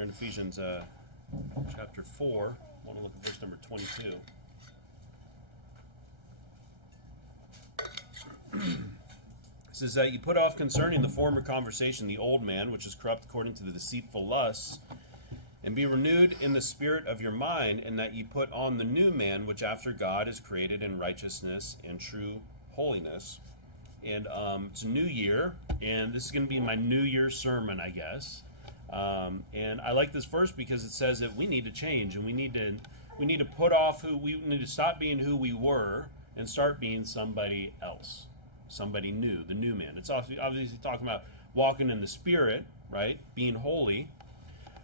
They're in Ephesians chapter 4. I want to look at verse number 22. It says that you put off concerning the former conversation the old man, which is corrupt according to the deceitful lusts, and be renewed in the spirit of your mind, and that ye put on the new man, which after God is created in righteousness and true holiness. And it's a new year, and this is going to be my New Year's sermon, I guess. And I like this verse because it says that we need to change, and we need to put off we need to stop being who we were and start being somebody else, somebody new, the new man. It's obviously talking about walking in the Spirit, right? Being holy.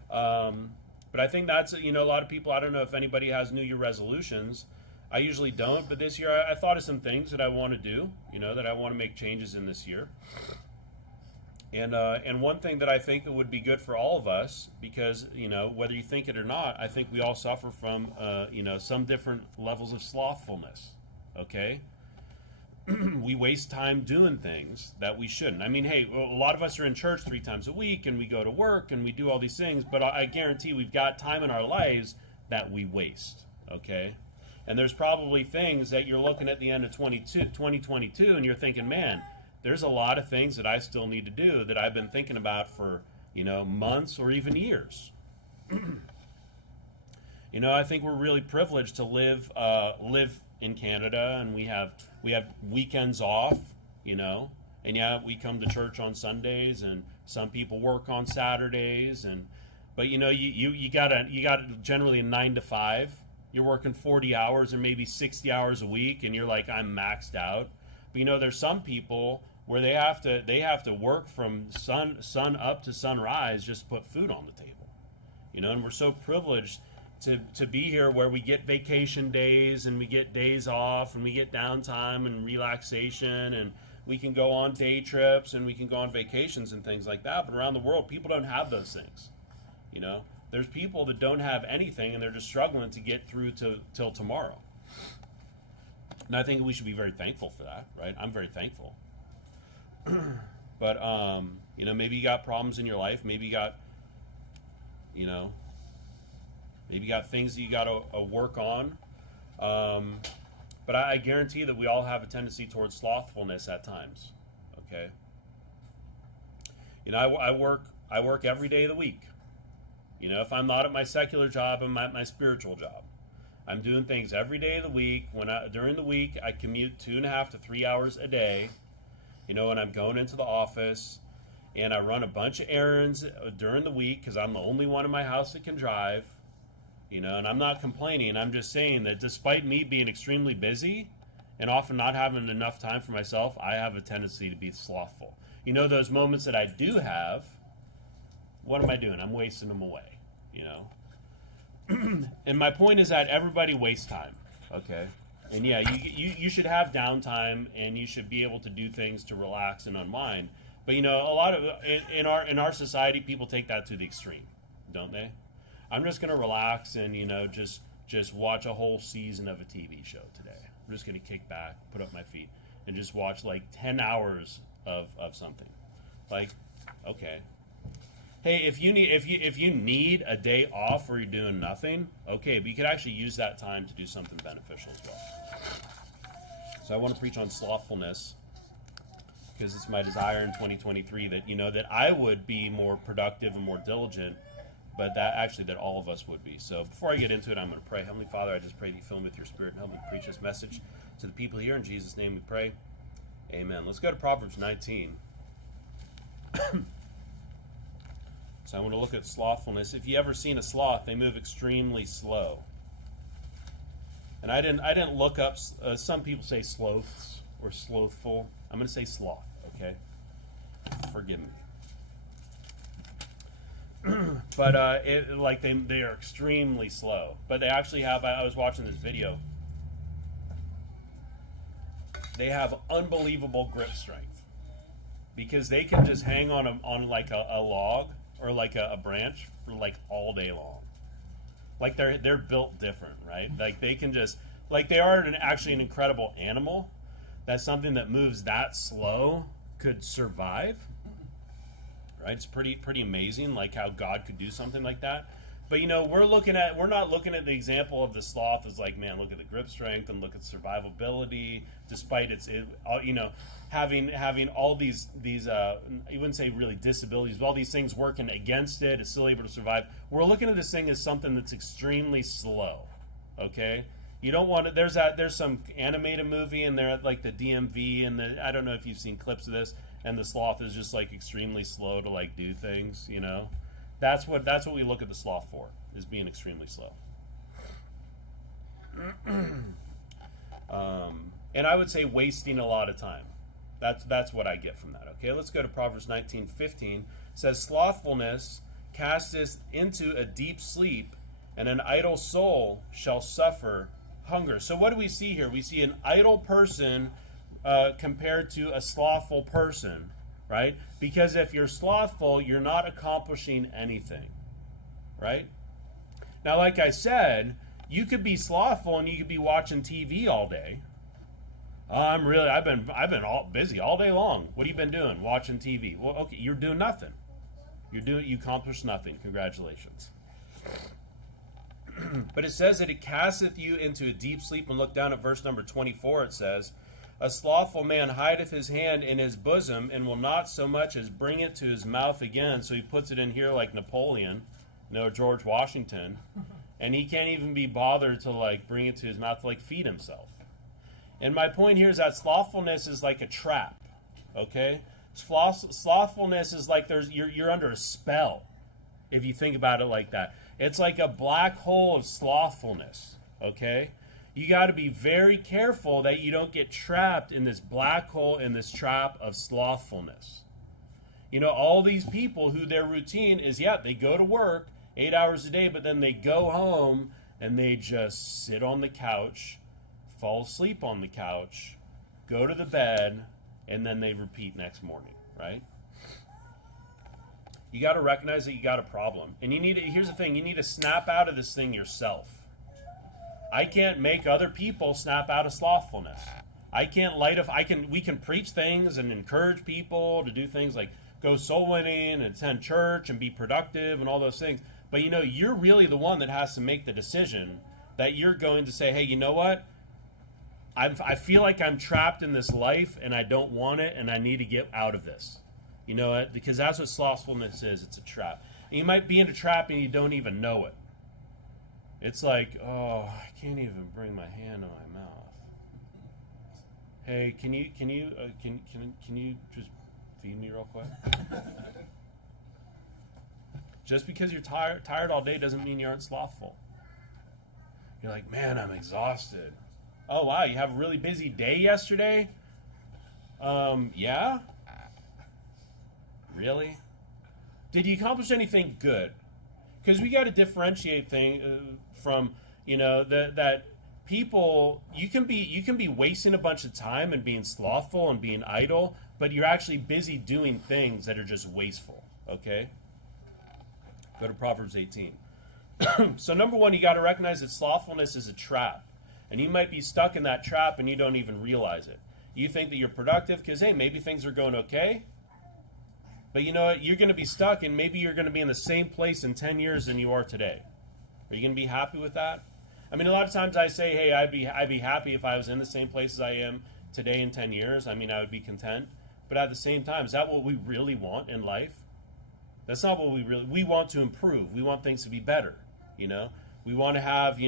But I think that's, a lot of people, I don't know if anybody has New Year resolutions. I usually don't, but this year I thought of some things that I want to do, that I want to make changes in this year. And one thing that I think that would be good for all of us, because, whether you think it or not, I think we all suffer from, some different levels of slothfulness, okay? We waste time doing things that we shouldn't. I mean, hey, a lot of us are in church 3 times a week, and we go to work, and we do all these things, but I guarantee we've got time in our lives that we waste, okay? And there's probably things that you're looking at the end of 2022, and you're thinking, man, there's a lot of things that I still need to do that I've been thinking about for, months or even years. I think we're really privileged to live in Canada, and we have weekends off, and yeah, we come to church on Sundays, and some people work on Saturdays, but you got generally a 9 to 5. You're working 40 hours or maybe 60 hours a week, and you're like, I'm maxed out. But there's some people where they have to work from sun up to sunrise just to put food on the table, and we're so privileged to be here where we get vacation days and we get days off and we get downtime and relaxation, and we can go on day trips and we can go on vacations and things like that. But around the world, people don't have those things. There's people that don't have anything, and they're just struggling to get through till tomorrow. And I think we should be very thankful for that, right? I'm very thankful. But maybe you got problems in your life. Maybe you got things that you got to work on. But I guarantee that we all have a tendency towards slothfulness at times. Okay. I work every day of the week. If I'm not at my secular job, I'm at my spiritual job. I'm doing things every day of the week. During the week, I commute 2.5 to 3 hours a day. And I'm going into the office, and I run a bunch of errands during the week because I'm the only one in my house that can drive. And I'm not complaining. I'm just saying that despite me being extremely busy and often not having enough time for myself, I have a tendency to be slothful. Those moments that I do have, what am I doing? I'm wasting them away, And my point is that everybody wastes time, okay? And yeah, you should have downtime, and you should be able to do things to relax and unwind. But a lot of in our society, people take that to the extreme, don't they? I'm just going to relax and just watch a whole season of a TV show today. I'm just going to kick back, put up my feet, and just watch like 10 hours of something. Like, okay. Hey, if you need a day off where you're doing nothing, okay, but you could actually use that time to do something beneficial as well. So I want to preach on slothfulness because it's my desire in 2023 that that I would be more productive and more diligent, but that all of us would be. So before I get into it, I'm going to pray. Heavenly Father, I just pray that you fill me with your Spirit and help me preach this message to the people here. In Jesus' name we pray. Amen. Let's go to Proverbs 19. So I want to look at slothfulness. If you ever seen a sloth, they move extremely slow. And I didn't look up. Some people say sloths or slothful. I'm going to say sloth. Okay, forgive me. But they are extremely slow. But they actually have. I was watching this video. They have unbelievable grip strength because they can just hang on a log or like a branch for like all day long. Like they're built different, right? Like they can just they are actually an incredible animal. That something that moves that slow could survive, right? It's pretty amazing, like how God could do something like that. But we're not looking at the example of the sloth as like, man, look at the grip strength and look at survivability, despite having all these you wouldn't say really disabilities, but all these things working against it. It's still able to survive. We're looking at this thing as something that's extremely slow. Okay, you don't want to. There's some animated movie and they're at like the DMV and I don't know if you've seen clips of this, and the sloth is just like extremely slow to like do things. That's what we look at the sloth for, is being extremely slow. And I would say wasting a lot of time. That's what I get from that. Okay, let's go to Proverbs 19:15. It says, slothfulness casteth into a deep sleep, and an idle soul shall suffer hunger. So what do we see here? We see an idle person compared to a slothful person, right? Because if you're slothful, you're not accomplishing anything, right? Now, like I said, you could be slothful and you could be watching TV all day. I've been all busy all day long. What have you been doing? Watching TV. Well, okay, you're doing nothing. You accomplished nothing. Congratulations. But it says that it casteth you into a deep sleep. And look down at verse number 24. It says, a slothful man hideth his hand in his bosom, and will not so much as bring it to his mouth again. So he puts it in here like Napoleon, George Washington, and he can't even be bothered to like bring it to his mouth to like feed himself. And my point here is that slothfulness is like a trap. Okay, slothfulness is like you're under a spell. If you think about it like that, it's like a black hole of slothfulness. Okay. You got to be very careful that you don't get trapped in this black hole, in this trap of slothfulness. All these people who their routine is, they go to work 8 hours a day, but then they go home and they just sit on the couch, fall asleep on the couch, go to the bed, and then they repeat next morning, right? You got to recognize that you got a problem. And here's the thing, you need to snap out of this thing yourself. I can't make other people snap out of slothfulness. We can preach things and encourage people to do things like go soul winning and attend church and be productive and all those things. But you're really the one that has to make the decision that you're going to say, hey, you know what? I feel like I'm trapped in this life and I don't want it and I need to get out of this. You know what? Because that's what slothfulness is. It's a trap. And you might be in a trap and you don't even know it. It's like, oh, I can't even bring my hand to my mouth. Hey, can you just feed me real quick? Just because you're tired all day doesn't mean you aren't slothful. You're like, man, I'm exhausted. Oh wow, you have a really busy day yesterday? Yeah? Really? Did you accomplish anything good? Because we got to differentiate from that people, you can be wasting a bunch of time and being slothful and being idle, but you're actually busy doing things that are just wasteful. Okay, go to Proverbs 18. So number one, you got to recognize that slothfulness is a trap, and you might be stuck in that trap and you don't even realize it. You think that you're productive because hey, maybe things are going okay. But you know what? You're going to be stuck, and maybe you're going to be in the same place in 10 years than you are today. Are you going to be happy with that? I mean, a lot of times I say, hey, I'd be happy if I was in the same place as I am today in 10 years. I mean, I would be content. But at the same time, is that what we really want in life? That's not what we want to improve. We want things to be better, We want to have,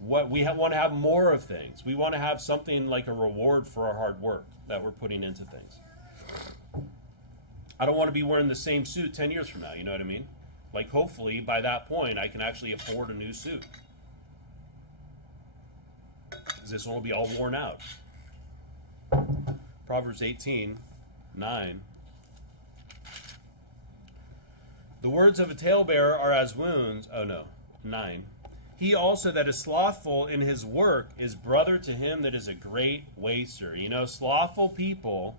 want to have more of things. We want to have something like a reward for our hard work that we're putting into things. I don't want to be wearing the same suit 10 years from now, you know what I mean? Like, hopefully, by that point, I can actually afford a new suit. Because this one will be all worn out. Proverbs 18:9. The words of a talebearer are as wounds. 9. He also that is slothful in his work is brother to him that is a great waster. Slothful people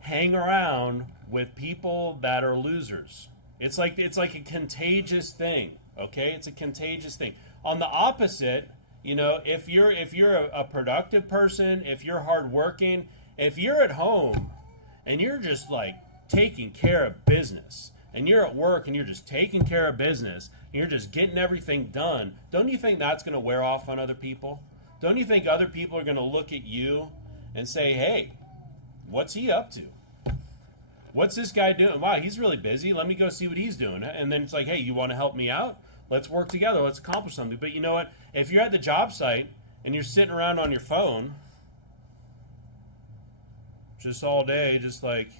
hang around with people that are losers. It's like a contagious thing. Okay, it's a contagious thing. On the opposite, if you're a productive person, if you're hardworking, if you're at home and you're just like taking care of business, and you're at work and you're just taking care of business, and you're just getting everything done, don't you think that's going to wear off on other people? Don't you think other people are going to look at you and say, hey, what's he up to? What's this guy doing? Wow, he's really busy. Let me go see what he's doing. And then it's like, hey, you want to help me out? Let's work together. Let's accomplish something. But you know what? If you're at the job site and you're sitting around on your phone just all day, just like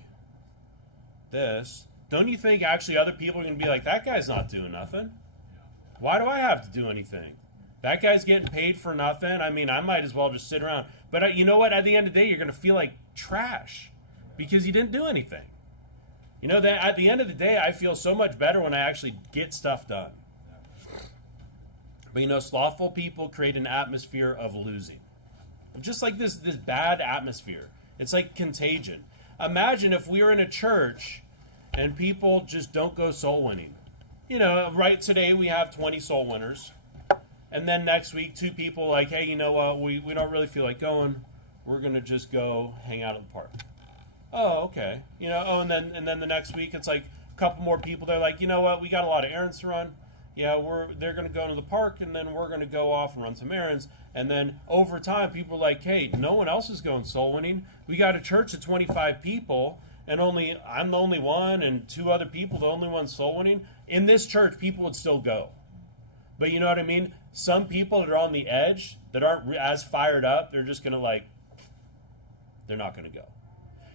this, don't you think actually other people are going to be like, that guy's not doing nothing? Why do I have to do anything? That guy's getting paid for nothing. I mean, I might as well just sit around. But you know what? At the end of the day, you're going to feel like trash because you didn't do anything. You know, that at the end of the day, I feel so much better when I actually get stuff done. But you know, slothful people create an atmosphere of losing. Just like this bad atmosphere. It's like contagion. Imagine if we were in a church and people just don't go soul winning. You know, right today we have 20 soul winners. And then next week, 2 people like, hey, you know what, we don't really feel like going. We're going to just go hang out at the park. Oh, okay. You know, and then the next week it's like a couple more people. They're like, you know what, we got a lot of errands to run. Yeah, they're going to go to the park, and then we're going to go off and run some errands. And then over time, people are like, hey, no one else is going soul winning. We got a church of 25 people, and I'm the only one, and 2 other people, the only one soul winning. In this church, people would still go. But you know what I mean? Some people that are on the edge, that aren't as fired up, they're just going to they're not going to go.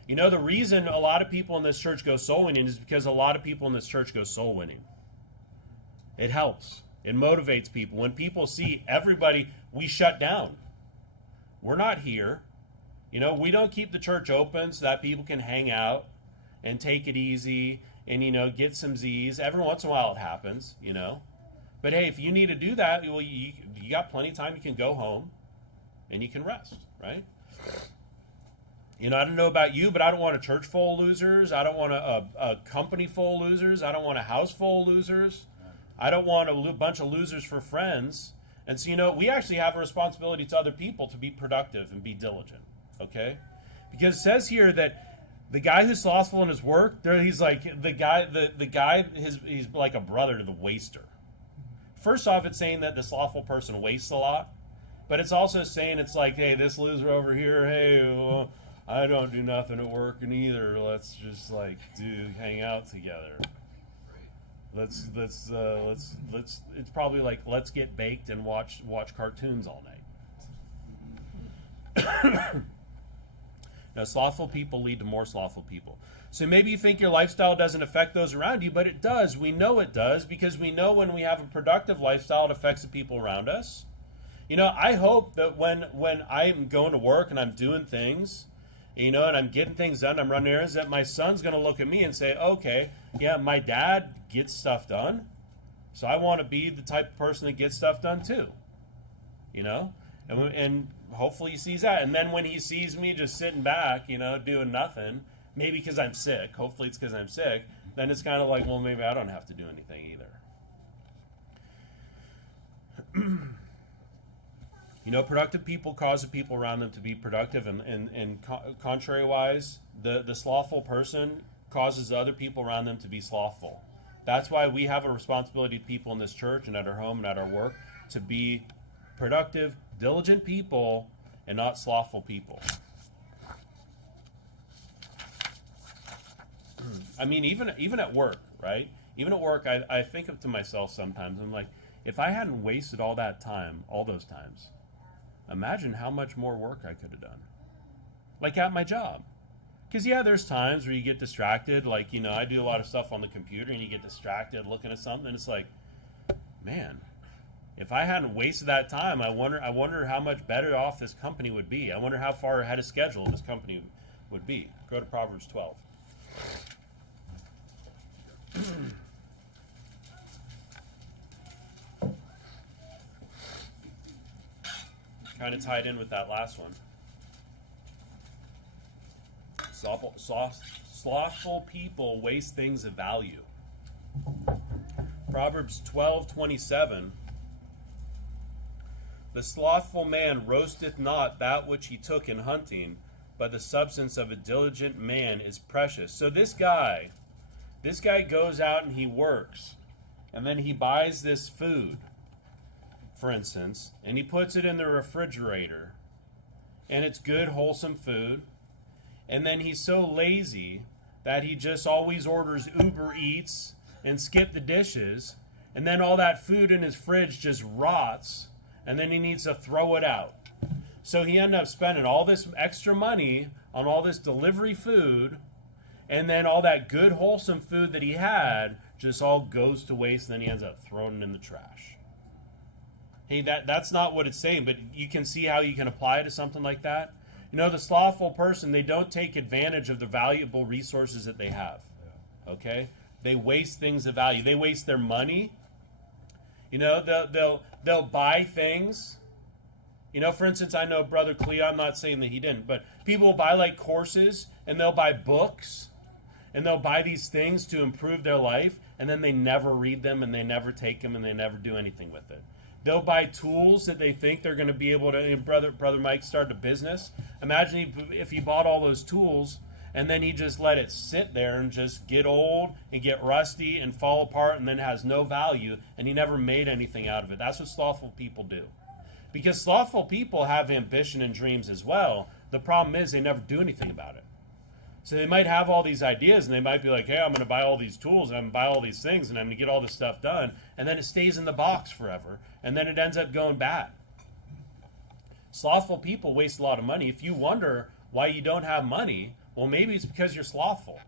You know, the reason a lot of people in this church go soul winning is because a lot of people in this church go soul winning. It helps. It motivates people. When people see everybody, we shut down. We're not here. You know, we don't keep the church open so that people can hang out and take it easy and, you know, get some Z's. Every once in a while it happens, you know. But hey, if you need to do that, well, you got plenty of time. You can go home and you can rest, right? You know, I don't know about you, but I don't want a church full of losers. I don't want a company full of losers. I don't want a house full of losers. I don't want a bunch of losers for friends. And so, you know, we actually have a responsibility to other people to be productive and be diligent, okay? Because it says here that the guy who's slothful in his work, he's like he's like a brother to the waster. First off, it's saying that the slothful person wastes a lot, but it's also saying it's like, hey, this loser over here, hey, well, I don't do nothing at work and either. Let's just hang out together. Let's it's probably like, let's get baked and watch cartoons all night. Now, slothful people lead to more slothful people. So maybe you think your lifestyle doesn't affect those around you, but it does. We know it does, because we know when we have a productive lifestyle, it affects the people around us. You know, I hope that when I'm going to work and I'm doing things, you know, and I'm getting things done, I'm running errands, that my son's going to look at me and say, okay, yeah, my dad gets stuff done, so I want to be the type of person that gets stuff done too. You know? And hopefully he sees that. And then when he sees me just sitting back, you know, doing nothing, maybe because I'm sick, hopefully it's because I'm sick, then it's kind of like, well, maybe I don't have to do anything either. You know, productive people cause the people around them to be productive, and contrary-wise, the slothful person causes other people around them to be slothful. That's why we have a responsibility to people in this church and at our home and at our work to be productive, diligent people and not slothful people. I mean, even at work, right? Even at work, I think to myself sometimes, I'm like, if I hadn't wasted all that time, all those times, imagine how much more work I could have done. Like at my job. Because, yeah, there's times where you get distracted. Like, you know, I do a lot of stuff on the computer and you get distracted looking at something. And it's like, man, if I hadn't wasted that time, I wonder how much better off this company would be. I wonder how far ahead of schedule this company would be. Go to Proverbs 12. Kind of tied in with that last one. Slothful people waste things of value. Proverbs 12:27. The slothful man roasteth not that which he took in hunting, but the substance of a diligent man is precious. So this guy goes out and he works, and then he buys this food, for instance, and he puts it in the refrigerator, and it's good, wholesome food, and then he's so lazy that he just always orders Uber Eats and skip the dishes, and then all that food in his fridge just rots, and then he needs to throw it out. So he ended up spending all this extra money on all this delivery food, and then all that good, wholesome food that he had just all goes to waste, and then he ends up throwing it in the trash. Hey, that's not what it's saying, but you can see how you can apply it to something like that. You know, the slothful person, they don't take advantage of the valuable resources that they have. Okay? They waste things of value. They waste their money. You know, they'll buy things. You know, for instance, I know Brother Cleo, I'm not saying that he didn't, but people will buy like courses, and they'll buy books, and they'll buy these things to improve their life, and then they never read them, and they never take them, and they never do anything with it. They'll buy tools that they think they're going to be able to. Brother Mike started a business. Imagine if he bought all those tools and then he just let it sit there and just get old and get rusty and fall apart and then has no value, and he never made anything out of it. That's what slothful people do. Because slothful people have ambition and dreams as well. The problem is they never do anything about it. So they might have all these ideas, and they might be like, hey, I'm going to buy all these tools, and I'm going to buy all these things, and I'm going to get all this stuff done, and then it stays in the box forever, and then it ends up going bad. Slothful people waste a lot of money. If you wonder why you don't have money, well, maybe it's because you're slothful.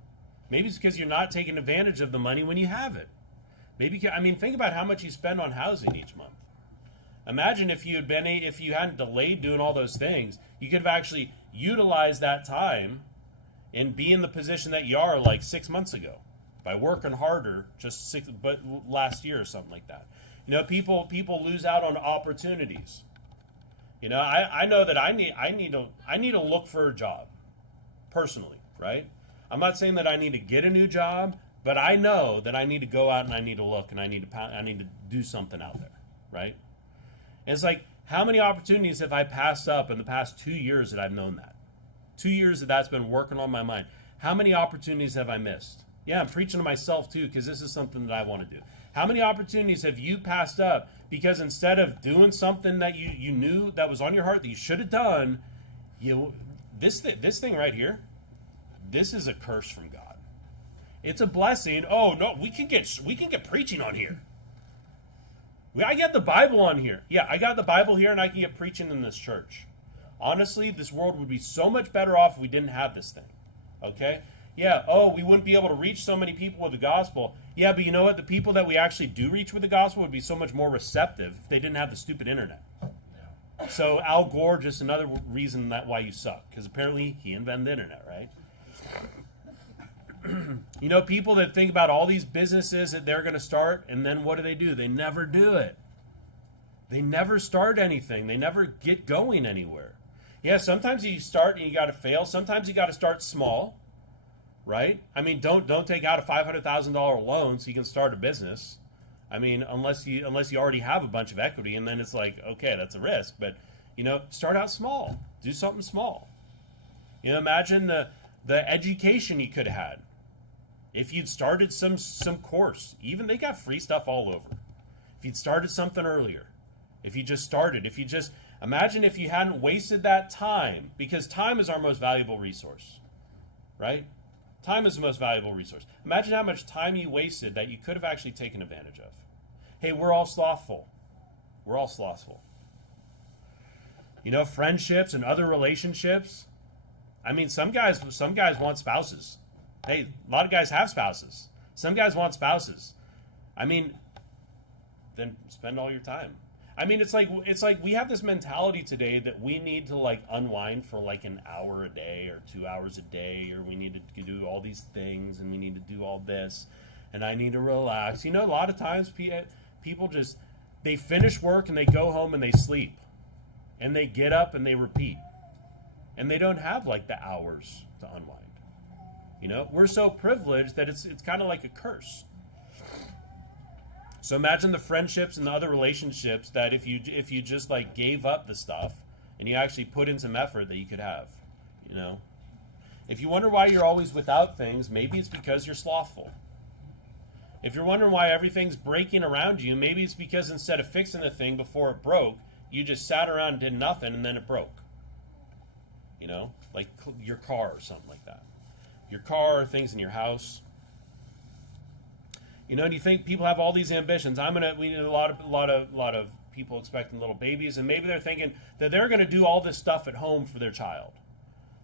Maybe it's because you're not taking advantage of the money when you have it. Think about how much you spend on housing each month. Imagine if you hadn't delayed doing all those things, you could have actually utilized that time and be in the position that you are like 6 months ago by working harder but last year or something like that. You know, people lose out on opportunities. You know, I know that I need to look for a job personally, right? I'm not saying that I need to get a new job, but I know that I need to go out and I need to look and I need to do something out there, right? And it's like, how many opportunities have I passed up in the past 2 years that I've known that? 2 years that's been working on my mind. How many opportunities have I missed? Yeah, I'm preaching to myself too, because this is something that I want to do. How many opportunities have you passed up because instead of doing something that you knew that was on your heart that you should have done, this thing right here, this is a curse from God. It's a blessing. Oh no, we can get preaching on here. I got the Bible on here. Yeah, I got the Bible here, and I can get preaching in this church. Honestly, this world would be so much better off if we didn't have this thing. Okay? Yeah, we wouldn't be able to reach so many people with the gospel. Yeah, but you know what? The people that we actually do reach with the gospel would be so much more receptive if they didn't have the stupid internet. So Al Gore, just another reason why you suck, because apparently he invented the internet, right? You know, people that think about all these businesses that they're going to start, and then what do? They never do it. They never start anything. They never get going anywhere. Yeah, sometimes you start and you got to fail. Sometimes you got to start small, right? I mean, don't take out a $500,000 loan so you can start a business. I mean, unless you already have a bunch of equity, and then it's like, okay, that's a risk. But you know, start out small. Do something small. You know, imagine the education you could have had if you'd started some course. Even they got free stuff all over. If you'd started something earlier, imagine if you hadn't wasted that time, because time is our most valuable resource, right? Time is the most valuable resource. Imagine how much time you wasted that you could have actually taken advantage of. Hey, we're all slothful. We're all slothful. You know, friendships and other relationships. I mean, some guys want spouses. Hey, a lot of guys have spouses. Some guys want spouses. I mean, then spend all your time. I mean, it's like we have this mentality today that we need to like unwind for like an hour a day or 2 hours a day, or we need to do all these things and we need to do all this, and I need to relax. You know, a lot of times people just, they finish work and they go home and they sleep, and they get up and they repeat, and they don't have like the hours to unwind. You know, we're so privileged that it's kind of like a curse. So imagine the friendships and the other relationships that if you just like gave up the stuff and you actually put in some effort that you could have. You know, if you wonder why you're always without things, maybe it's because you're slothful. If you're wondering why everything's breaking around you, maybe it's because instead of fixing the thing before it broke, you just sat around and did nothing and then it broke. You know, like your car or something like that. Your car, things in your house. You know, and you think people have all these ambitions. We need a lot of people expecting little babies, and maybe they're thinking that they're going to do all this stuff at home for their child.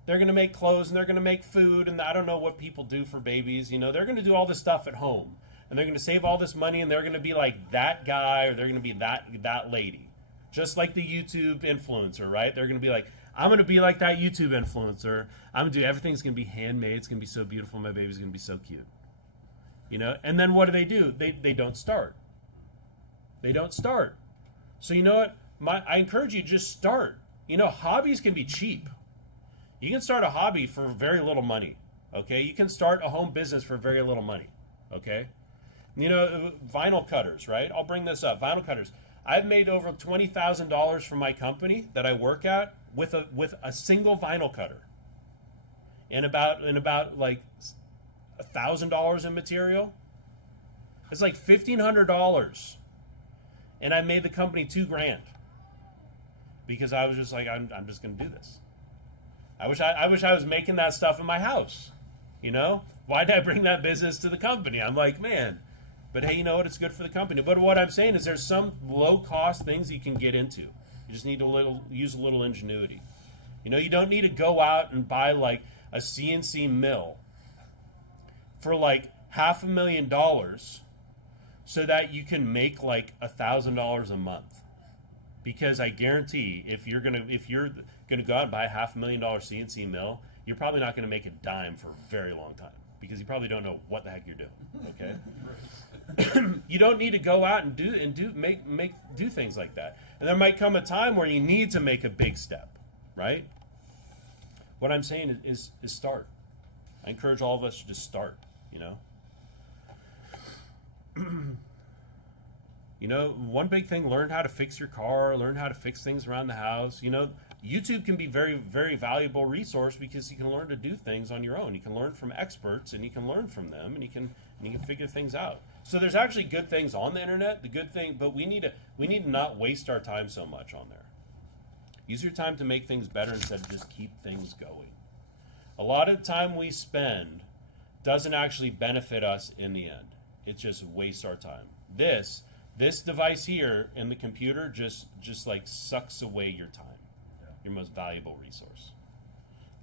They're going to make clothes and they're going to make food, and I don't know what people do for babies. You know, they're going to do all this stuff at home, and they're going to save all this money, and they're going to be like that guy, or they're going to be that lady, just like the YouTube influencer, right? They're going to be like, I'm going to be like that YouTube influencer. I'm going to do everything's going to be handmade. It's going to be so beautiful. My baby's going to be so cute. You know, and then what do? They don't start. They don't start. So you know what? I encourage you to just start. You know, hobbies can be cheap. You can start a hobby for very little money. Okay, you can start a home business for very little money. Okay, you know, vinyl cutters, right? I'll bring this up. Vinyl cutters. I've made over $20,000 from my company that I work at with a single vinyl cutter, and about like $1,000 in material. It's like $1,500, and I made the company $2,000 because I was just like, I'm just going to do this. I wish I was making that stuff in my house. You know, why did I bring that business to the company? I'm like, man, but hey, you know what? It's good for the company. But what I'm saying is, there's some low cost things you can get into. You just need to use a little ingenuity. You know, you don't need to go out and buy like a CNC mill for like $500,000 so that you can make like $1,000 a month. Because I guarantee if you're gonna go out and buy a $500,000 CNC mill, you're probably not gonna make a dime for a very long time, because you probably don't know what the heck you're doing. Okay? You don't need to go out and do things like that. And there might come a time where you need to make a big step, right? What I'm saying is start. I encourage all of us to just start. You know, you know, one big thing: learn how to fix your car, learn how to fix things around the house. You know, YouTube can be very, very valuable resource because you can learn to do things on your own. You can learn from experts, and you can learn from them, and you can figure things out. So there's actually good things on the internet. The good thing, but we need to not waste our time so much on there. Use your time to make things better instead of just keep things going. A lot of the time we spend doesn't actually benefit us in the end. It just wastes our time. This device here in the computer just like sucks away your time, your most valuable resource.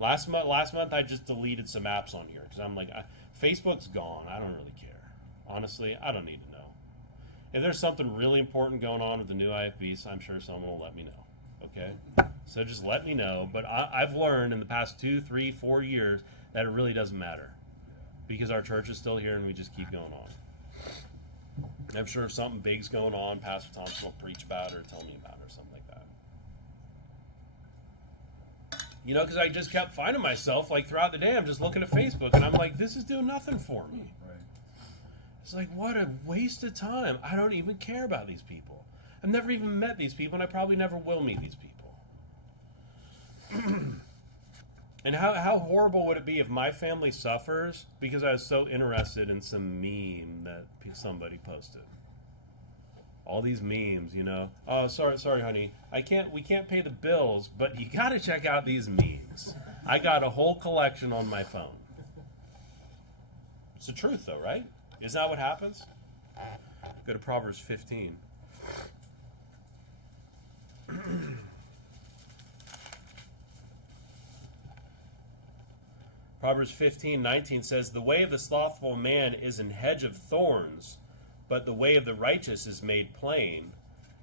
Last month I just deleted some apps on here because I'm like, Facebook's gone. I don't really care. Honestly, I don't need to know. If there's something really important going on with the new IFBs, I'm sure someone will let me know. Okay? So just let me know. But I've learned in the past 2, 3, 4 years that it really doesn't matter, because our church is still here and we just keep going on. I'm sure if something big's going on, Pastor Thompson will preach about it or tell me about it or something like that. You know, because I just kept finding myself, like, throughout the day, I'm just looking at Facebook, and I'm like, this is doing nothing for me. Right. It's like, what a waste of time. I don't even care about these people. I've never even met these people, and I probably never will meet these people. And how horrible would it be if my family suffers because I was so interested in some meme that somebody posted? All these memes, you know. Oh, sorry, honey. We can't pay the bills, but you got to check out these memes. I got a whole collection on my phone. It's the truth, though, right? Isn't that what happens? Go to Proverbs 15. Proverbs 15:19 says, "The way of the slothful man is an hedge of thorns, but the way of the righteous is made plain."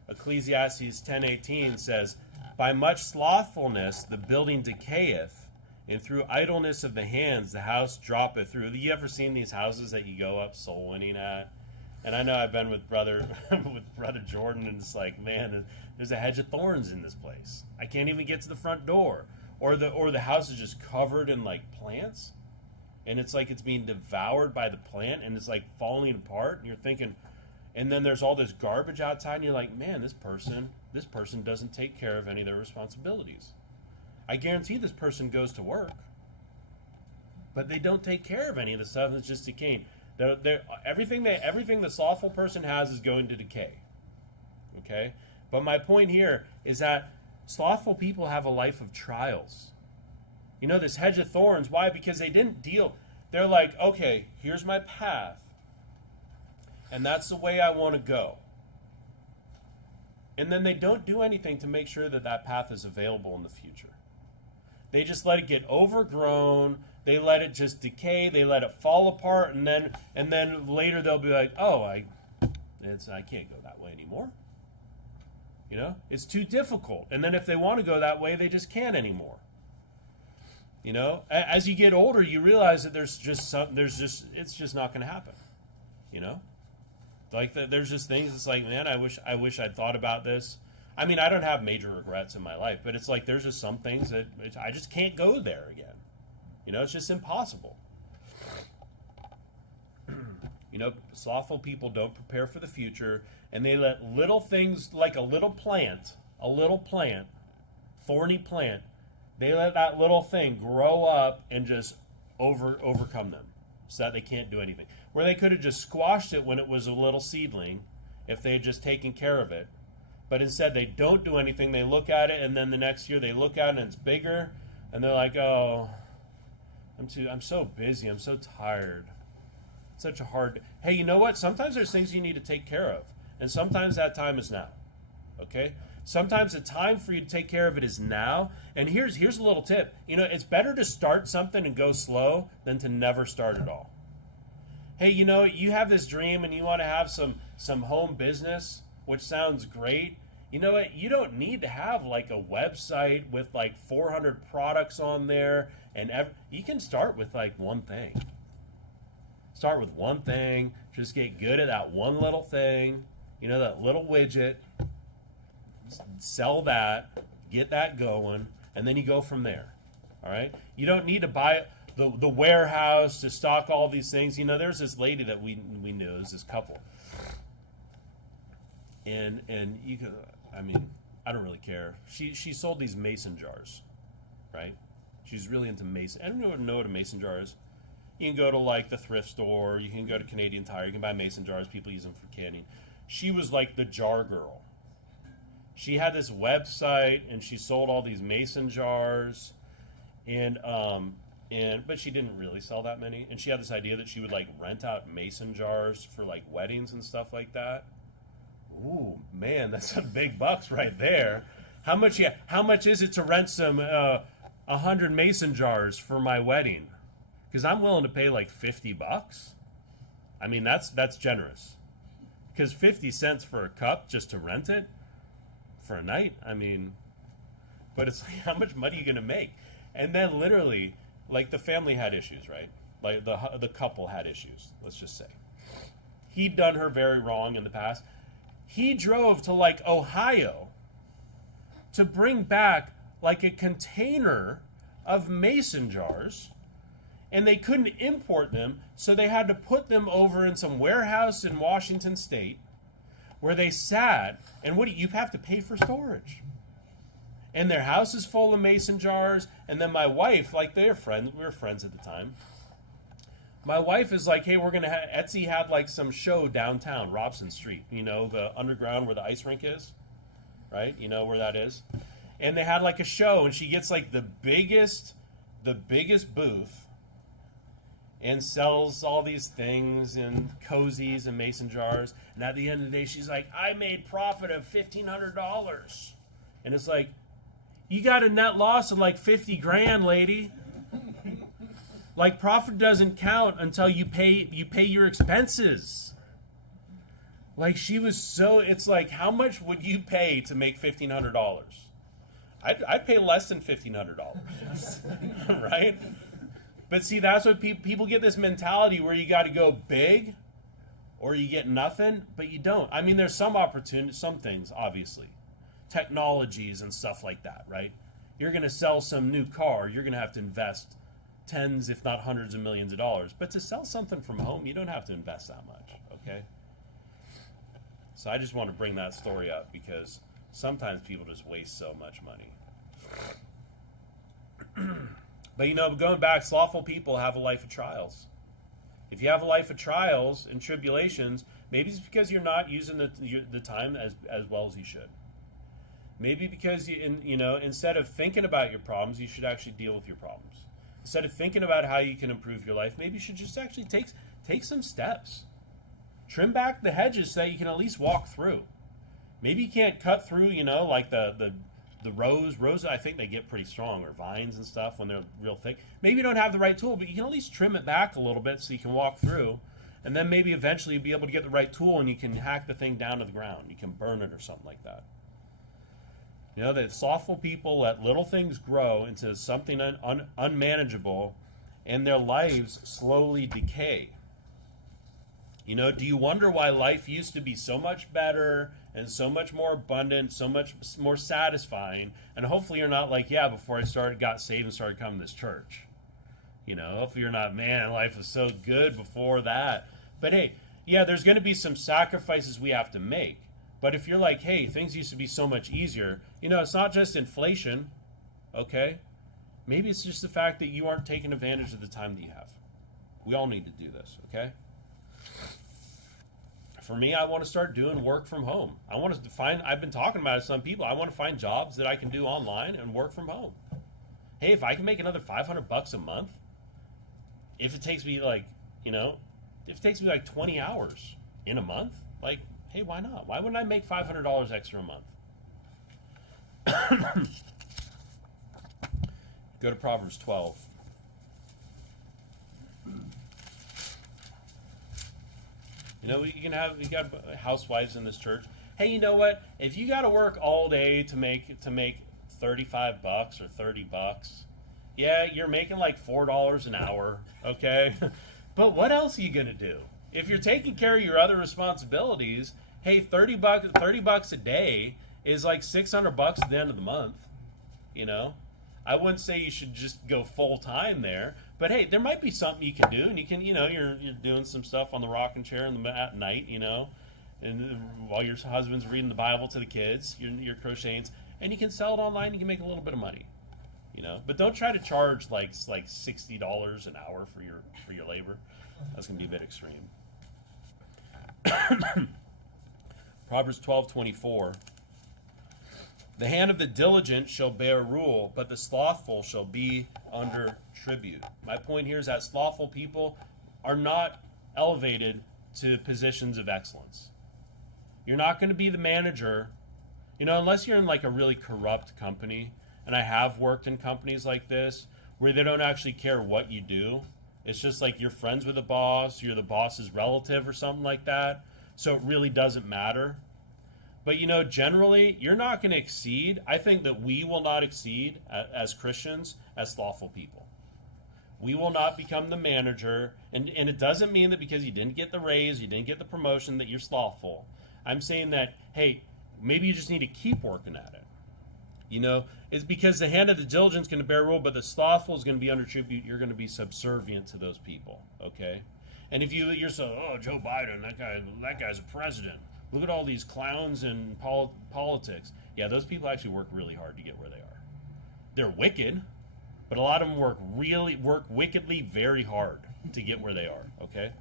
Ecclesiastes 10:18 says, "By much slothfulness the building decayeth, and through idleness of the hands the house droppeth through." You ever seen these houses that you go up soul winning at? And I know I've been with brother Jordan, and it's like, man, there's a hedge of thorns in this place. I can't even get to the front door. Or the house is just covered in like plants, and it's like it's being devoured by the plant, and it's like falling apart, and you're thinking, and then there's all this garbage outside, and you're like, man, this person doesn't take care of any of their responsibilities. I guarantee this person goes to work, but they don't take care of any of the stuff that's just decaying. Everything the slothful person has is going to decay. Okay? But my point here is that slothful people have a life of trials. You know, this hedge of thorns, why? Because they didn't deal. They're like, okay, here's my path, and that's the way I want to go. And then they don't do anything to make sure that that path is available in the future. They just let it get overgrown. They let it just decay. They let it fall apart, and then later they'll be like, "Oh, I can't go that way anymore." You know, it's too difficult. And then if they want to go that way, they just can't anymore. You know, as you get older, you realize that it's just not going to happen. You know, like there's just things. It's like, man, I wish I'd thought about this. I mean, I don't have major regrets in my life, but it's like there's just some things that I just can't go there again. You know, it's just impossible. You know, slothful people don't prepare for the future, and they let little things like a little plant, thorny plant, they let that little thing grow up and just overcome them so that they can't do anything. Where they could have just squashed it when it was a little seedling if they had just taken care of it. But instead they don't do anything. They look at it, and then the next year they look at it and it's bigger, and they're like, oh, I'm so busy, I'm so tired. It's such a hard... Hey, you know what? Sometimes there's things you need to take care of, and sometimes that time is now. Okay? Sometimes the time for you to take care of it is now. And here's a little tip. You know, it's better to start something and go slow than to never start at all. Hey, you know, you have this dream and you want to have some home business, which sounds great. You know what? You don't need to have like a website with like 400 products on there, and you can start with like one thing. Start with one thing. Just get good at that one little thing. You know, that little widget. Sell that. Get that going, and then you go from there. All right? You don't need to buy the warehouse to stock all these things. You know, there's this lady that we knew. It was this couple. And you could, I mean, I don't really care. She sold these mason jars, right? She's really into mason. I don't know what a mason jar is. You can go to like the thrift store. You can go to Canadian Tire. You can buy mason jars. People use them for canning. She was like the jar girl. She had this website, and she sold all these mason jars, but she didn't really sell that many. And she had this idea that she would like rent out mason jars for like weddings and stuff like that. Ooh, man, that's some big bucks right there. How much is it to rent some 100 mason jars for my wedding? Because I'm willing to pay like $50. I mean, that's generous. Because 50 cents for a cup just to rent it for a night, I mean, but it's like, how much money are you going to make? And then literally, like, the family had issues, right? Like, the couple had issues, let's just say. He'd done her very wrong in the past. He drove to, like, Ohio to bring back, like, a container of mason jars, and they couldn't import them, so they had to put them over in some warehouse in Washington State, where they sat, and you have to pay for storage. And their house is full of mason jars, and then my wife, like, they're friends, we were friends at the time. My wife is like, hey, we're going to Etsy had like some show downtown, Robson Street, you know, the underground where the ice rink is, right? You know where that is? And they had like a show, and she gets like the biggest booth, and sells all these things and cozies and mason jars. And at the end of the day, she's like, I made profit of $1,500. And it's like, you got a net loss of like 50 grand, lady. Like, profit doesn't count until you pay your expenses. Like, she was so, it's like, how much would you pay to make $1,500? I'd pay less than $1,500, right? But see, that's what people get, this mentality where you got to go big or you get nothing, but you don't. I mean, there's some opportunities, some things, obviously. Technologies and stuff like that, right? You're going to sell some new car. You're going to have to invest tens, if not hundreds of millions of dollars. But to sell something from home, you don't have to invest that much, okay? So I just want to bring that story up because sometimes people just waste so much money. But going back, slothful people have a life of trials. If you have a life of trials and tribulations, maybe it's because you're not using the time as well as you should. Maybe because instead of thinking about your problems, you should actually deal with your problems. Instead of thinking about how you can improve your life, maybe you should just actually take some steps. Trim back the hedges so that you can at least walk through. Maybe you can't cut through, like the rows. Rows, I think they get pretty strong, or vines and stuff when they're real thick. Maybe you don't have the right tool, but you can at least trim it back a little bit so you can walk through. And then maybe eventually you'll be able to get the right tool and you can hack the thing down to the ground. You can burn it or something like that. That slothful people let little things grow into something unmanageable, and their lives slowly decay. Do you wonder why life used to be so much better and so much more abundant, so much more satisfying? And hopefully you're not like, before I got saved and started coming to this church. Hopefully you're not, man, life was so good before that. But hey, there's going to be some sacrifices we have to make. But if you're like, hey, things used to be so much easier, it's not just inflation, okay? Maybe it's just the fact that you aren't taking advantage of the time that you have. We all need to do this, okay? For me, I want to start doing work from home. I've been talking about it to some people, I want to find jobs that I can do online and work from home. Hey, if I can make another $500 a month, if it takes me like 20 hours in a month, hey, why not? Why wouldn't I make $500 extra a month? Go to Proverbs 12. You got housewives in this church. Hey, you know what? If you got to work all day to make $35 or $30, you're making like $4 an hour, okay? But what else are you gonna do? If you're taking care of your other responsibilities, hey, $30 a day is like $600 at the end of the month. I wouldn't say you should just go full time there, but hey, there might be something you can do, and you can, you're doing some stuff on the rocking chair at night, and while your husband's reading the Bible to the kids, you're crocheting, and you can sell it online. You can make a little bit of money, But don't try to charge like $60 an hour for your labor. That's gonna be a bit extreme. Proverbs 12:24. The hand of the diligent shall bear rule, but the slothful shall be under tribute. My point here is that slothful people are not elevated to positions of excellence. You're not going to be the manager, unless you're in like a really corrupt company. And I have worked in companies like this where they don't actually care what you do. It's just like you're friends with the boss, you're the boss's relative or something like that. So it really doesn't matter. But generally, you're not going to exceed. I think that we will not exceed as Christians as slothful people. We will not become the manager. And it doesn't mean that because you didn't get the raise, you didn't get the promotion, that you're slothful. I'm saying that, hey, maybe you just need to keep working at it. It's because the hand of the diligent is going to bear rule, but the slothful is going to be under tribute. You're going to be subservient to those people, okay? And if you're so, Joe Biden, that guy's a president. Look at all these clowns in politics. Yeah, those people actually work really hard to get where they are. They're wicked, but a lot of them work wickedly very hard to get where they are, okay?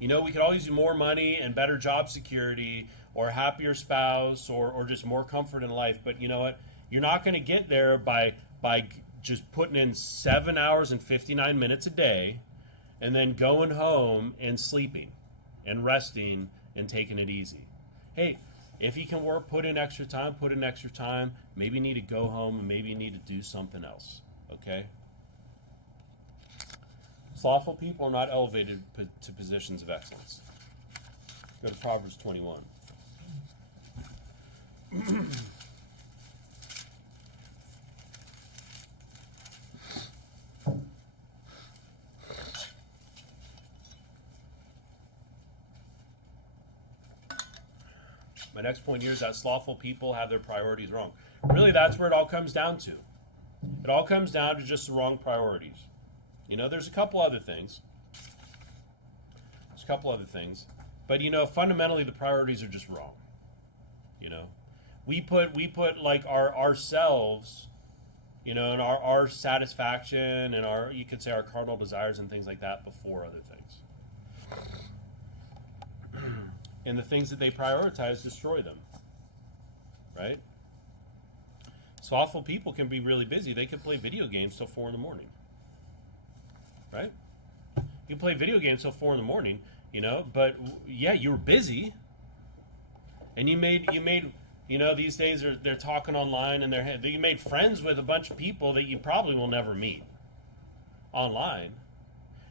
We could always use more money and better job security or a happier spouse or just more comfort in life. But you know what? You're not going to get there by just putting in 7 hours and 59 minutes a day and then going home and sleeping and resting and taking it easy. Hey, if you can put in extra time. Maybe you need to go home and maybe you need to do something else, okay? Slothful people are not elevated to positions of excellence. Go to Proverbs 21. My next point here is that slothful people have their priorities wrong. Really, that's where it all comes down to. It all comes down to just the wrong priorities. There's a couple other things. But, fundamentally, the priorities are just wrong. We put like ourselves you know, and our satisfaction and our, you could say, our carnal desires and things like that before other things. And the things that they prioritize destroy them, right? Slothful people can be really busy. They can play video games till 4 in the morning, right? You can play video games till 4 in the morning, you know, but yeah, you were busy, and you made, you know, these days they're talking online, and you made friends with a bunch of people that you probably will never meet online,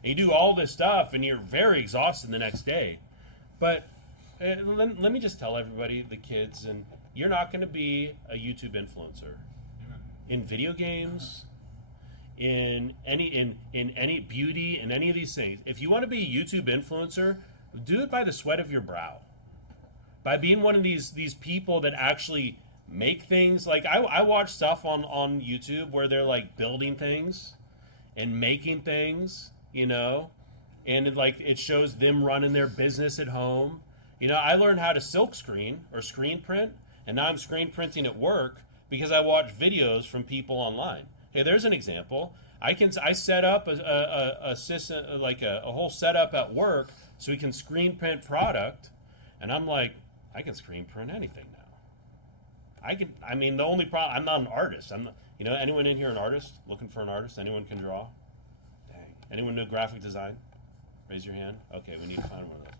and you do all this stuff, and you're very exhausted the next day. But let me just tell everybody, the kids, and you're not going to be a YouTube influencer in video games, in any beauty, in any of these things. If you want to be a YouTube influencer, do it by the sweat of your brow, by being one of these people that actually make things. Like I watch stuff on YouTube where they're like building things and making things, you know, and it shows them running their business at home. You know, I learned how to silk screen or screen print, and now I'm screen printing at work because I watch videos from people online. Hey, there's an example. I set up a system, like a whole setup at work so we can screen print product, and I'm like, I can screen print anything now. I mean, the only problem, I'm not an artist. I'm not, you know, anyone in here an artist? Looking for an artist? Anyone can draw? Dang. Anyone know graphic design? Raise your hand. Okay, we need to find one of those.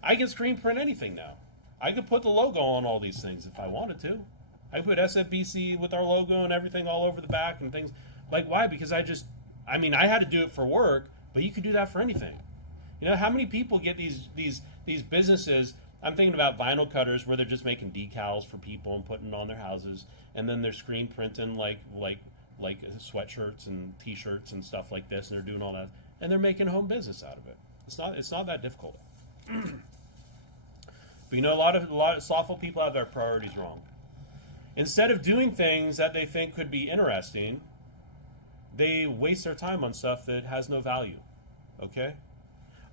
I can screen print anything now. I could put the logo on all these things if I wanted to. I put SFBC with our logo and everything all over the back and things. Like, why? Because I had to do it for work, but you could do that for anything. You know, how many people get these businesses? I'm thinking about vinyl cutters where they're just making decals for people and putting on their houses, and then they're screen printing like sweatshirts and T-shirts and stuff like this, and they're doing all that, and they're making home business out of it. It's not that difficult. But you know, a lot of slothful people have their priorities wrong. Instead of doing things that they think could be interesting, they waste their time on stuff that has no value. Okay?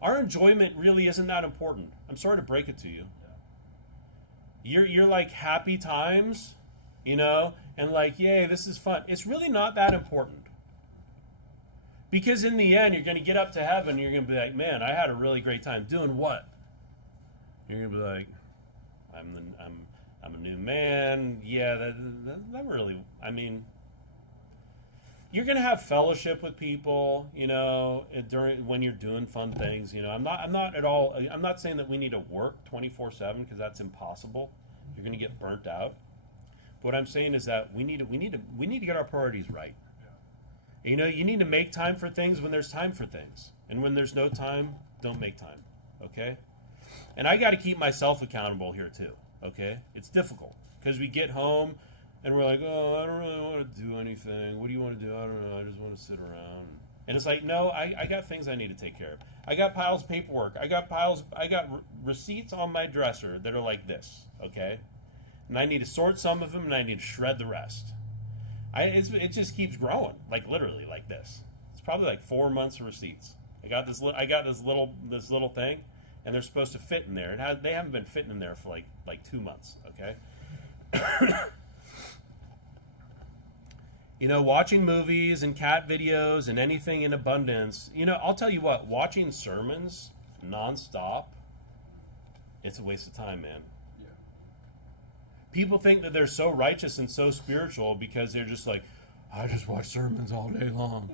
Our enjoyment really isn't that important. I'm sorry to break it to you. You're like happy times, you know, and like, yay, this is fun. It's really not that important. Because in the end, you're going to get up to heaven, and you're going to be like, man, I had a really great time. Doing what? You're going to be like, I'm a new man. Yeah, that really, I mean, you're going to have fellowship with people, you know, when you're doing fun things. You know, I'm not saying that we need to work 24/7 because that's impossible. You're going to get burnt out. But what I'm saying is that we need to get our priorities right. Yeah. You know, you need to make time for things when there's time for things, and when there's no time, don't make time. Okay? And I got to keep myself accountable here too. Okay? It's difficult because we get home and we're like, oh, I don't really want to do anything. What do you want to do? I don't know. I just want to sit around. And it's like, no, I got things I need to take care of. I got piles of paperwork. I got receipts on my dresser that are like this. Okay? And I need to sort some of them, and I need to shred the rest. It just keeps growing, like literally like this. It's probably like 4 months of receipts. I got this little thing, and they're supposed to fit in there. They haven't been fitting in there for like 2 months. Okay. You know, watching movies and cat videos and anything in abundance. You know, I'll tell you what. Watching sermons nonstop, it's a waste of time, man. People think that they're so righteous and so spiritual because they're just like, I just watch sermons all day long.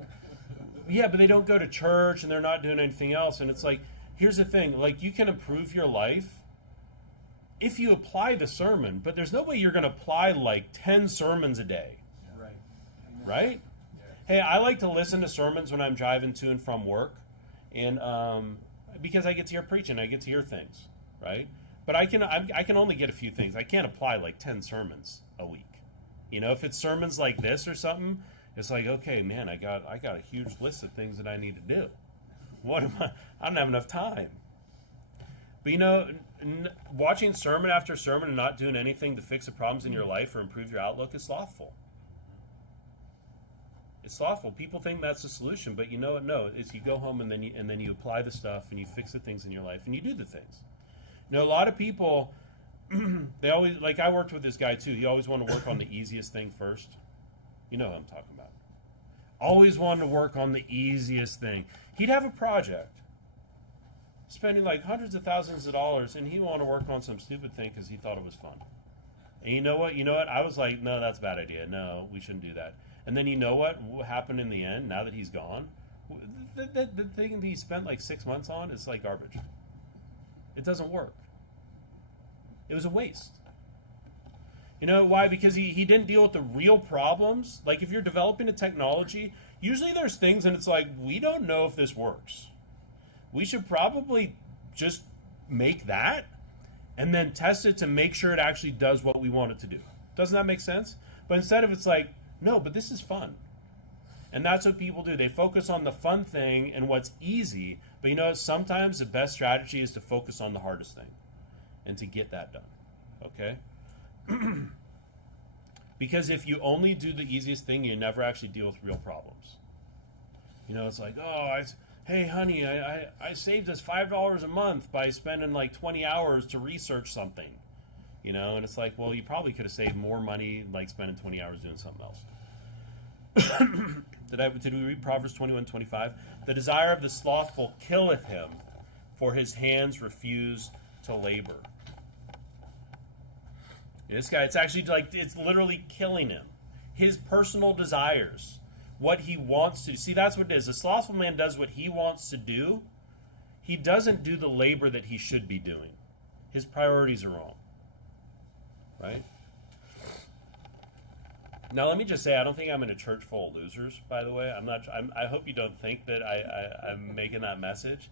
Yeah, but they don't go to church and they're not doing anything else. And it's like, here's the thing. Like, you can improve your life if you apply the sermon, but there's no way you're going to apply like 10 sermons a day. Right? Hey, I like to listen to sermons when I'm driving to and from work. And because I get to hear preaching, I get to hear things. Right? But I can only get a few things. I can't apply like 10 sermons a week. You know, if it's sermons like this or something, it's like, okay, man, I got a huge list of things that I need to do. I don't have enough time. But you know, watching sermon after sermon and not doing anything to fix the problems in your life or improve your outlook is slothful. It's slothful. People think that's the solution, but you know what? No, it's you go home and then you apply the stuff and you fix the things in your life and you do the things. You know, a lot of people, they always, like I worked with this guy too, he always wanted to work on the easiest thing first. You know what I'm talking about. Always wanted to work on the easiest thing. He'd have a project, spending like hundreds of thousands of dollars, and he wanted to work on some stupid thing because he thought it was fun. And you know what? I was like, no, that's a bad idea. No, we shouldn't do that. And then you know what happened in the end, now that he's gone? The thing that he spent like 6 months on is like garbage. It doesn't work. It was a waste. You know why? Because he didn't deal with the real problems. Like if you're developing a technology, usually there's things and it's like, we don't know if this works. We should probably just make that and then test it to make sure it actually does what we want it to do. Doesn't that make sense? But instead of it's like, no, but this is fun. And that's what people do. They focus on the fun thing and what's easy. But you know what? Sometimes the best strategy is to focus on the hardest thing and to get that done. Okay? Because if you only do the easiest thing, you never actually deal with real problems. You know, it's like, hey, honey, I saved us $5 a month by spending like 20 hours to research something. You know, and it's like, well, you probably could have saved more money like spending 20 hours doing something else. Did we read Proverbs 21:25? The desire of the slothful killeth him, for his hands refuse to labor. This guy, it's actually like, it's literally killing him. His personal desires, what he wants to. See, that's what it is. A slothful man does what he wants to do. He doesn't do the labor that he should be doing. His priorities are wrong. Right? Now, let me just say, I don't think I'm in a church full of losers, by the way. I hope you don't think that I'm making that message.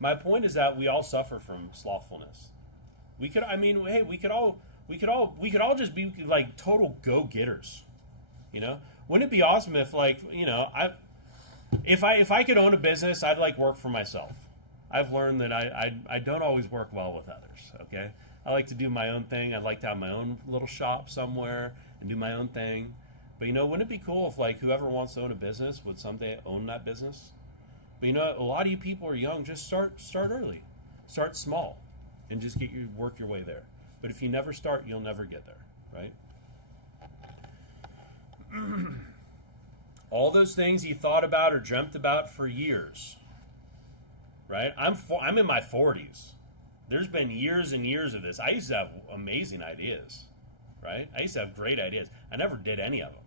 My point is that we all suffer from slothfulness. We could all just be like total go-getters. You know? Wouldn't it be awesome if, like, you know, if I could own a business, I'd like work for myself. I've learned that I don't always work well with others, okay? I like to do my own thing. I'd like to have my own little shop somewhere and do my own thing. But, you know, wouldn't it be cool if, like, whoever wants to own a business would someday own that business? But, you know, a lot of you people are young. Just start early. Start small and just work your way there. But if you never start, you'll never get there, right? All those things he thought about or dreamt about for years, right? I'm in my 40s. There's been years and years of this. I used to have amazing ideas, right? I used to have great ideas. I never did any of them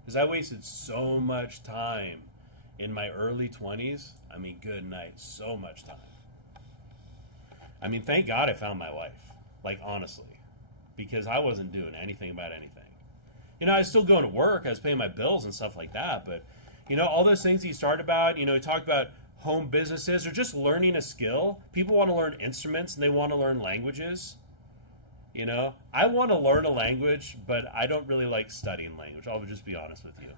because I wasted so much time in my early 20s. I mean, good night, so much time. I mean, thank God I found my wife, like, honestly, because I wasn't doing anything about anything. You know, I was still going to work. I was paying my bills and stuff like that. But, you know, all those things he started about, you know, he talked about home businesses or just learning a skill. People want to learn instruments and they want to learn languages. You know, I want to learn a language, but I don't really like studying language. I'll just be honest with you.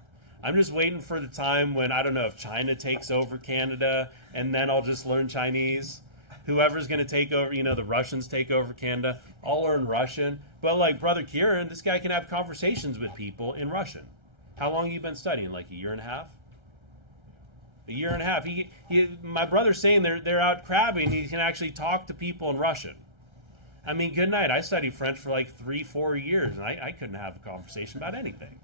I'm just waiting for the time when, I don't know, if China takes over Canada and then I'll just learn Chinese. Whoever's going to take over, you know, the Russians take over Canada, I'll learn Russian. But like Brother Kieran, this guy can have conversations with people in Russian. How long have you been studying? Like a year and a half? A year and a half. My brother's saying they're out crabbing. He can actually talk to people in Russian. I mean, good night. I studied French for like 3-4 years, and I couldn't have a conversation about anything.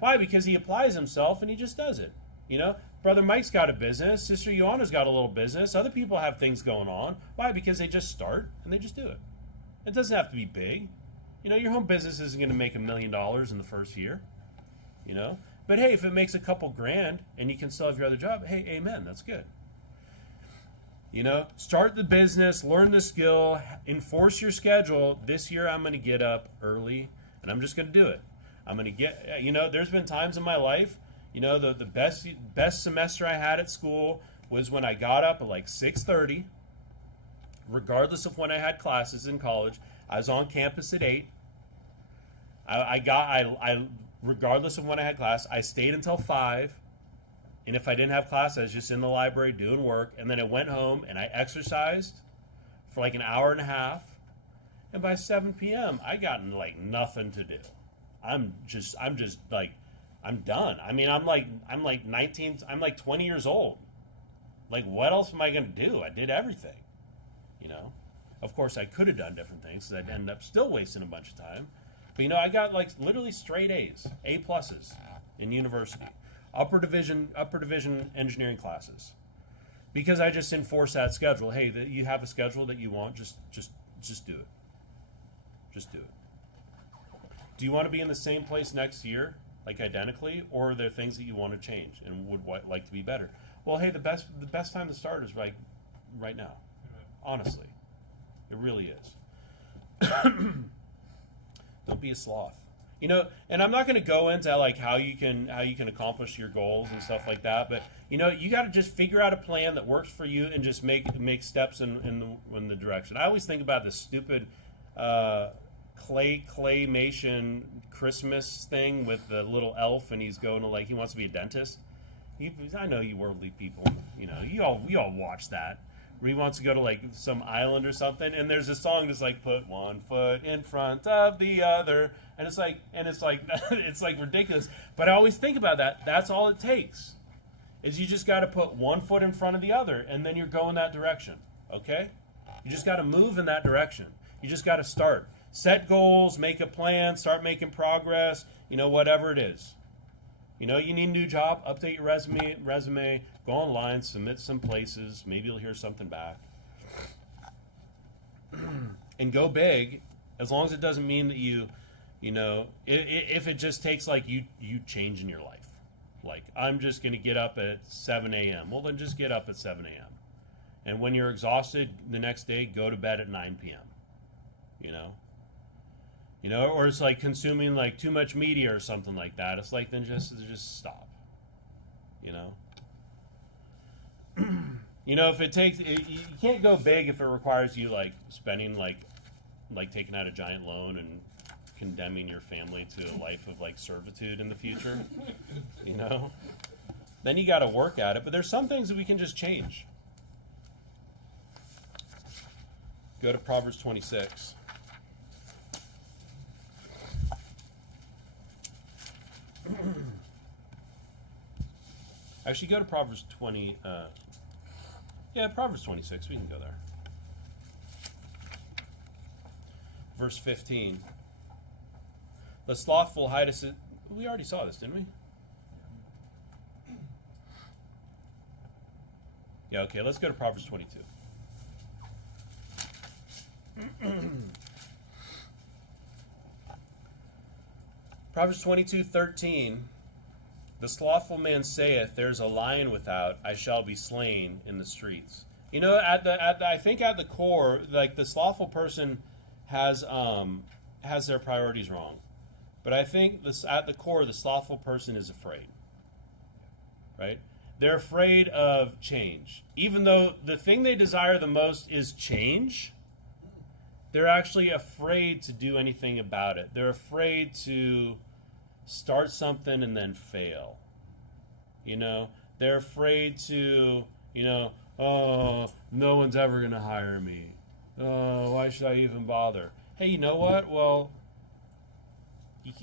Why? Because he applies himself, and he just does it. You know? Brother Mike's got a business. Sister Ioana's got a little business. Other people have things going on. Why? Because they just start, and they just do it. It doesn't have to be big. You know, your home business isn't going to make $1 million in the first year. You know? But hey, if it makes a couple grand and you can still have your other job, hey, amen, that's good. You know, start the business, learn the skill, enforce your schedule. This year I'm going to get up early and I'm just going to do it. I'm going to get, you know, there's been times in my life, you know, the best semester I had at school was when I got up at like 6:30, regardless of when I had classes in college. I was on campus at 8. Regardless of when I had class, I stayed until 5. And if I didn't have class, I was just in the library doing work. And then I went home and I exercised for like an hour and a half. And by 7 p.m., I got like nothing to do. I'm just like, I'm done. I mean, I'm like 19, I'm like 20 years old. Like, what else am I going to do? I did everything, you know? Of course, I could have done different things because I'd end up still wasting a bunch of time. But I got like literally straight A's, A pluses in university, upper division engineering classes, because I just enforce that schedule. Hey, you have a schedule that you want, just do it. Just do it. Do you want to be in the same place next year, like identically, or are there things that you want to change and would like to be better? Well, hey, the best time to start is right now. Honestly, it really is. Don't be a sloth. And I'm not going to go into like how you can accomplish your goals and stuff like that, but you got to just figure out a plan that works for you and just make steps in the direction. I always think about this stupid claymation Christmas thing with the little elf, and he's going to he wants to be a dentist. I know you worldly people, we all watch that. Where he wants to go to some island or something, and there's a song that's like, put one foot in front of the other, and it's like it's like ridiculous. But I always think about that. That's all it takes, is you just got to put one foot in front of the other, and then you're going that direction. Okay, you just got to move in that direction. You just got to start, set goals, make a plan, start making progress. Whatever it is. You need a new job, update your resume, go online, submit some places, maybe you'll hear something back. And go big, as long as it doesn't mean that if it just takes you changing your life. Like, I'm just going to get up at 7 a.m. Well, then just get up at 7 a.m. And when you're exhausted the next day, go to bed at 9 p.m. Or it's like consuming too much media or something like that. It's like, then just stop. If it takes, you can't go big if it requires you spending taking out a giant loan and condemning your family to a life of servitude in the future. Then you got to work at it. But there's some things that we can just change. Go to Proverbs 26. Actually, go to Proverbs 20. Proverbs 26. We can go there. Verse 15. The slothful hideth it. We already saw this, didn't we? Yeah, okay, let's go to Proverbs 22. Proverbs 22:13. The slothful man saith, "There's a lion without; I shall be slain in the streets." I think at the core, the slothful person has their priorities wrong, but I think at the core, the slothful person is afraid. Right? They're afraid of change, even though the thing they desire the most is change. They're actually afraid to do anything about it. They're afraid to start something and then fail. They're afraid to, oh, no one's ever going to hire me. Oh, why should I even bother? Hey, you know what? Well,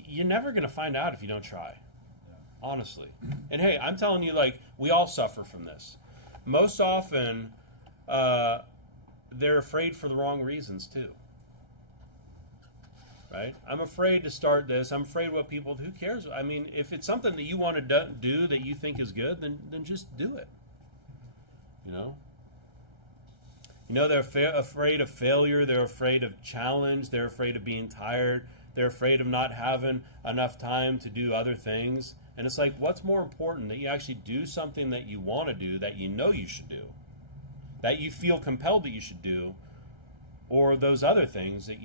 you're never going to find out if you don't try. Honestly. And hey, I'm telling you, we all suffer from this. Most often, they're afraid for the wrong reasons too. Right? I'm afraid to start this. I'm afraid what people. Who cares? I mean, if it's something that you want to do that you think is good, then just do it. They're afraid of failure. They're afraid of challenge. They're afraid of being tired. They're afraid of not having enough time to do other things. And it's what's more important, that you actually do something that you want to do, that you know you should do, that you feel compelled that you should do, or those other things that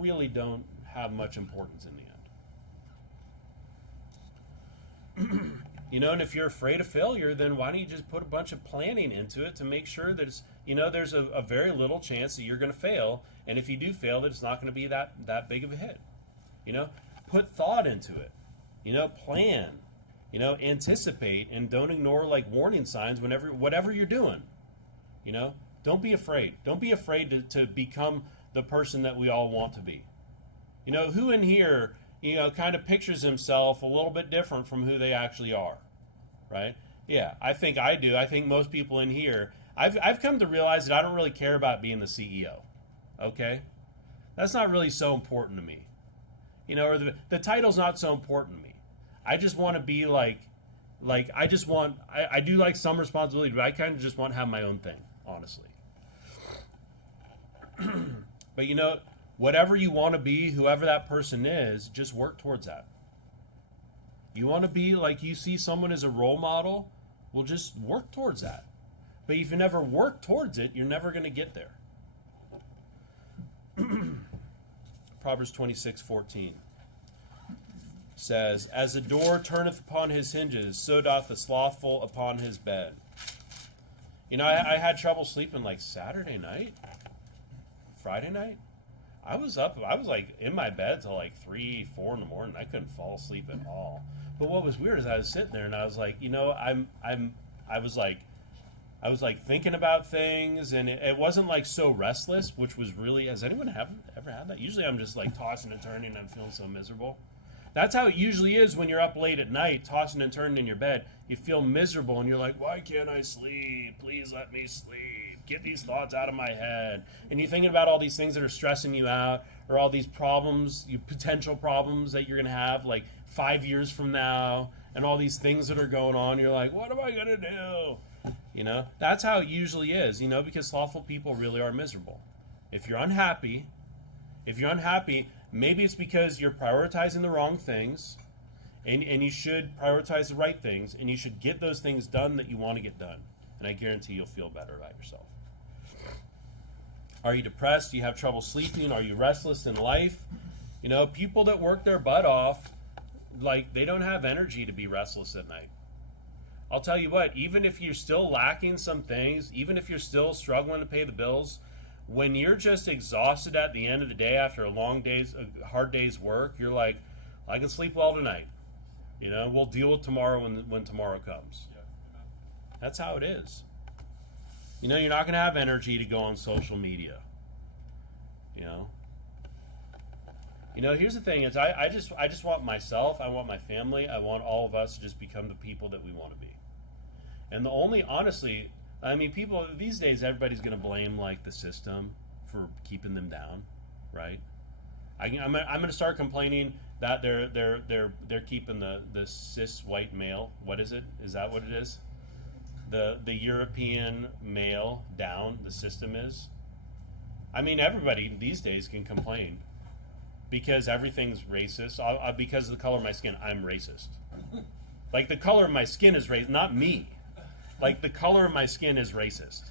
really don't have much importance in the end. And if you're afraid of failure, then why don't you just put a bunch of planning into it to make sure that it's, there's a very little chance that you're going to fail, and if you do fail, that it's not going to be that big of a hit. Put thought into it. Plan. Anticipate, and don't ignore warning signs whatever you're doing. Don't be afraid. Don't be afraid to become the person that we all want to be. Who in here, kind of pictures himself a little bit different from who they actually are, right? Yeah, I think I do. I think most people in here, I've come to realize that I don't really care about being the CEO, okay? That's not really so important to me. or the title's not so important to me. I just want to be like I do like some responsibility, but I kind of just want to have my own thing, honestly. But whatever you want to be, whoever that person is, just work towards that. You want to be like, you see someone as a role model, well, just work towards that. But if you never work towards it, you're never going to get there. Proverbs 26:14 says, "As the door turneth upon his hinges, so doth the slothful upon his bed." I had trouble sleeping like Saturday night, Friday night. I was like in my bed till like 3, 4 in the morning. I couldn't fall asleep at all. But what was weird is I was sitting there and I was like, I was like thinking about things, and it wasn't like so restless, which was really, has anyone ever had that? Usually I'm just like tossing and turning and I'm feeling so miserable. That's how it usually is when you're up late at night, tossing and turning in your bed. You feel miserable and you're like, why can't I sleep? Please let me sleep. Get these thoughts out of my head. And you're thinking about all these things that are stressing you out, or all these problems, potential problems that you're going to have like 5 years from now, and all these things that are going on. You're like, what am I going to do? That's how it usually is, because slothful people really are miserable. If you're unhappy, maybe it's because you're prioritizing the wrong things, and you should prioritize the right things, and you should get those things done that you want to get done. And I guarantee you'll feel better about yourself. Are you depressed? Do you have trouble sleeping? Are you restless in life? People that work their butt off, like, they don't have energy to be restless at night. I'll tell you what, even if you're still lacking some things, even if you're still struggling to pay the bills, when you're just exhausted at the end of the day after a hard day's work, you're like, I can sleep well tonight. We'll deal with tomorrow when tomorrow comes. That's how it is. You're not going to have energy to go on social media. Here's the thing is I just want myself, I want my family, I want all of us to just become the people that we want to be. And honestly, people these days, everybody's going to blame like the system for keeping them down, right? I'm going to start complaining that they're keeping the cis white male. What is it? Is that what it is? The European male down. The system is. Everybody these days can complain because everything's racist. Because of the color of my skin, I'm racist. Like, the color of my skin is racist, not me. Like, the color of my skin is racist.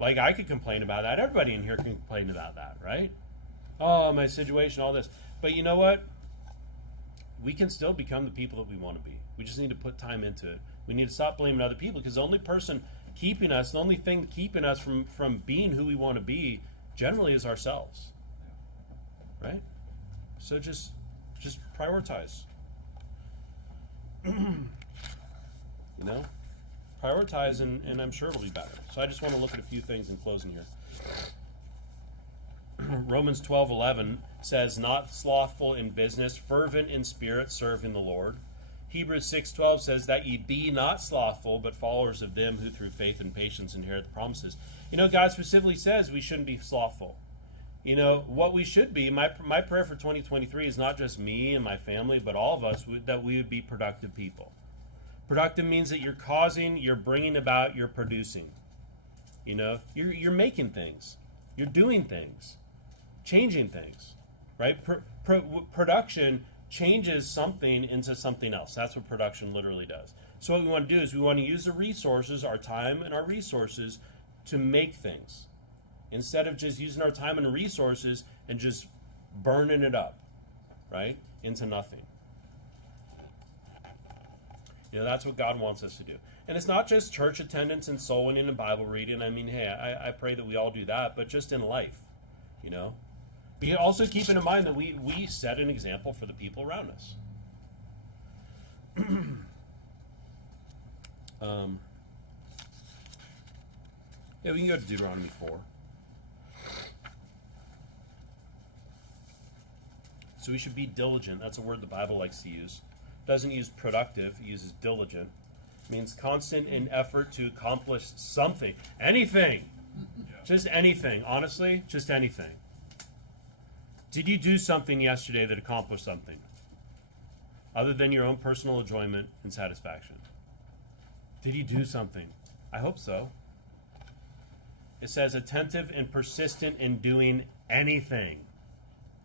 Like, I could complain about that. Everybody in here can complain about that, right? Oh, my situation, all this. But you know what? We can still become the people that we want to be. We just need to put time into it. We need to stop blaming other people, because the only thing keeping us from being who we want to be generally is ourselves. Right? So just prioritize. Prioritize, and I'm sure it'll be better. So I just want to look at a few things in closing here. Romans 12:11 says, "Not slothful in business, fervent in spirit, serving the Lord." Hebrews 6:12 says that ye be not slothful, but followers of them who through faith and patience inherit the promises. God specifically says we shouldn't be slothful. What we should be, my prayer for 2023 is not just me and my family, but all of us, that we would be productive people. Productive means that you're bringing about, you're producing. You're making things. You're doing things. Changing things. Right? Production changes something into something else. That's what production literally does. So what we want to do is we want to use the resources, our time and our resources, to make things, instead of just using our time and resources and just burning it up, right, into nothing. That's what God wants us to do. And it's not just church attendance and soul winning and Bible reading. I pray that we all do that, but just in life, But also keeping in mind that we set an example for the people around us. We can go to Deuteronomy 4. So we should be diligent. That's a word the Bible likes to use. It doesn't use productive. It uses diligent. It means constant in effort to accomplish something. Anything. Just anything. Honestly, just anything. Did you do something yesterday that accomplished something other than your own personal enjoyment and satisfaction? Did you do something? I hope so. It says attentive and persistent in doing anything.